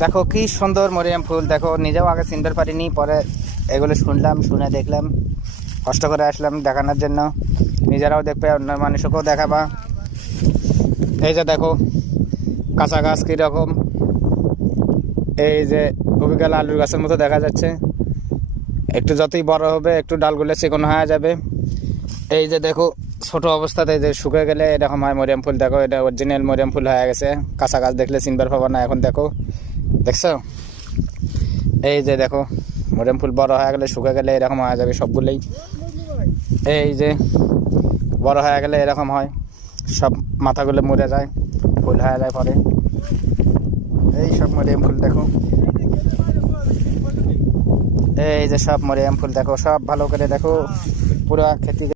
দেখো কি সুন্দর মরিয়াম ফুল, দেখো নিজেও আগে চিনতে পারিনি, পরে এগুলো শুনলাম, শুনে দেখলাম, কষ্ট করে আসলাম দেখানোর জন্য, নিজেরাও দেখবে, অন্য মানুষকেও দেখাবা। এই যে দেখো কাঁচা গাছ কীরকম, এই যে অবিকাল আলুর গাছের মতো দেখা যাচ্ছে, একটু যতই বড় হবে একটু ডালগুলো চিকন হয়ে যাবে। এই যে দেখো ছোট অবস্থাতে যে শুকিয়ে গেলে এরকম হয় মরিয়াম ফুল, দেখো এটা অরিজিনাল মরিয়াম ফুল হয়ে গেছে, কাঁচা গাছ দেখলে চিনবার পাবা না। এখন দেখো, দেখছো, এই যে দেখো মরিয়াম ফুল বড় হয়ে গেলে শুকিয়ে গেলে এরকম হয়ে যাবে সবগুলোই। এই যে বড় হয়ে গেলে এরকম হয়, সব মাথাগুলো মরে যায়, ফুল হয়ে যায় পরে। এই সব মরিয়াম ফুল দেখো, এই যে সব মরিয়াম ফুল দেখো, সব ভালো করে দেখো, পুরো খেতে